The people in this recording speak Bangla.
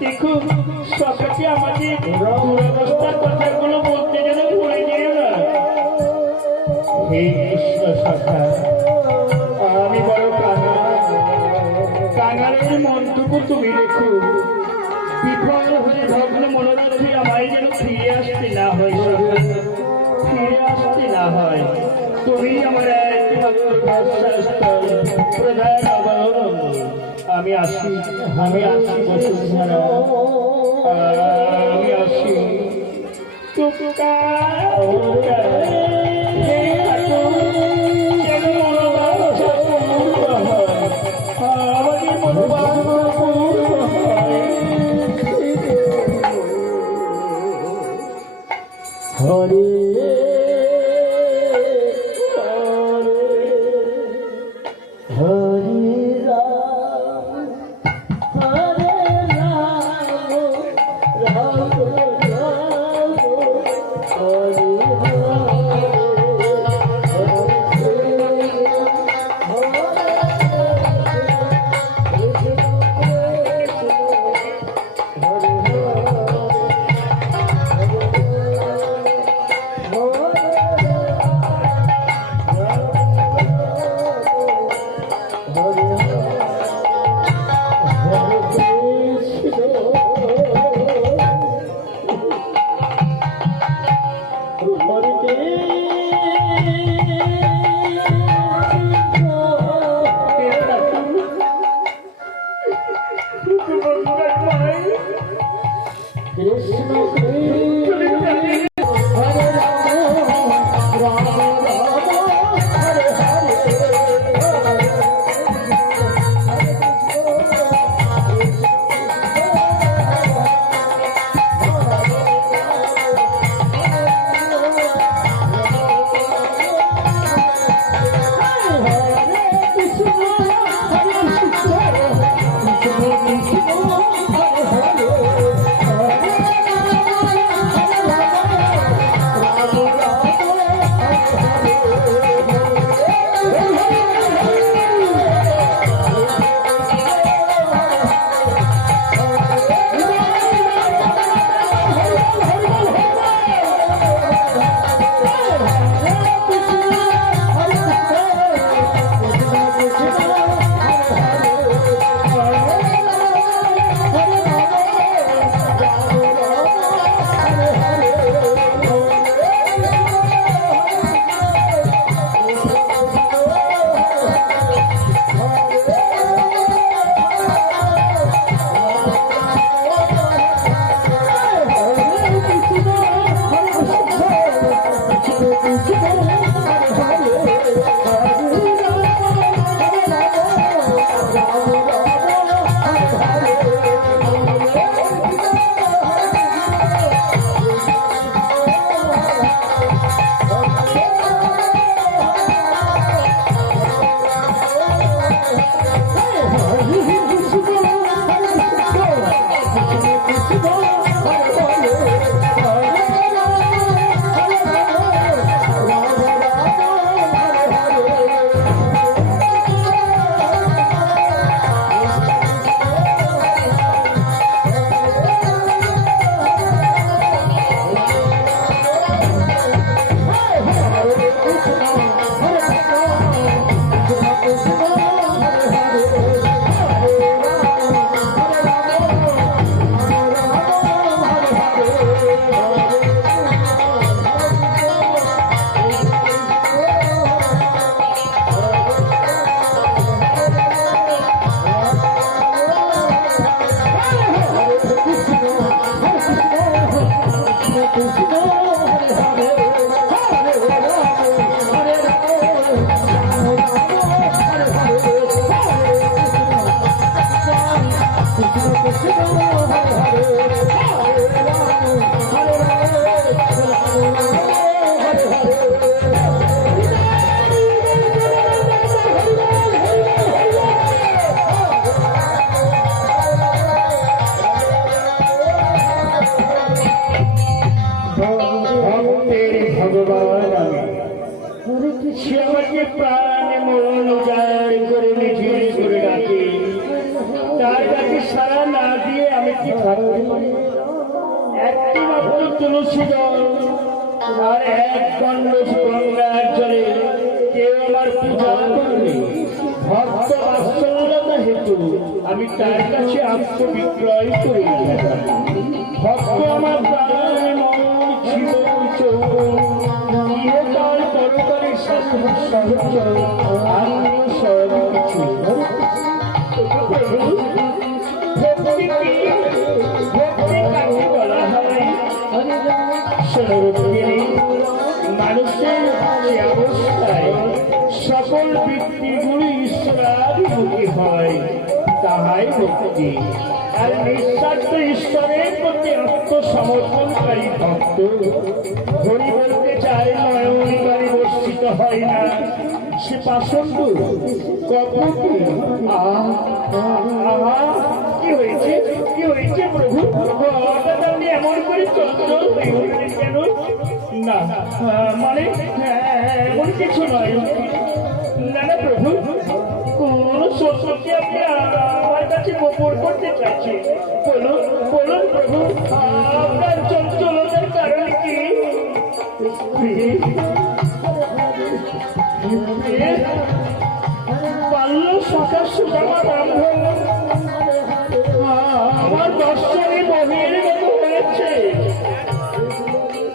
দেখো সকালে আমাদের দুরবস্থার কথাগুলো বলতে গেলে ভুলে যেও না। হে কৃষ্ণ সখা, আমি বড় কাঙালের মনটুকু তুমি দেখো, বিফল হয়ে ভগ্ন মনোরথে আমায় যেন ফিরে আসতে না হয় সখা, ফিরে আসতে না হয়। তুমি আমার একমাত্র ভরসাস্থল, প্রধান অবলম্বন। আমি আসি বসুন্ধরা, আমি আসি। টুকা হরে একটি মাত্র তুলসী দল আর এক খণ্ড গঙ্গার জলে কেউ আমার পূজা করবে, ভক্ত বাৎসল্যতা হেতু আমি তার কাছে আত্মবিক্রয় করি। ভক্ত আমার প্রাণ জীবন চিরকাল পরকালের সহজ আমি সব কিছু ভক্তি কাকে বলা হয়? মানুষের যে অবস্থায় সকল বৃত্তিগুলি ঈশ্বরাভিমুখী হয় তাহাই ভক্তি। আর নিঃস্বার্থ ঈশ্বরের প্রতি আত্মসমর্পণকারী ভক্ত হরি বলতে চায়, নয়নবাড়ি বর্ষিত হয় না, সে পাষণ্ড কপটি। কি হয়েছে, কি হয়েছে প্রভু? হঠাৎ আপনি এমন করে চঞ্চল হয়ে উঠলেন কেন? না মানে এমন কিছু নয়। না না প্রভু, কোন সত্যকে আপনি আমার কাছে গোপন করতে চাইছেন? বলুন বলুন প্রভু, আপনার চঞ্চলতার কারণ কি? বাল্য সকাশ সুদামা রাম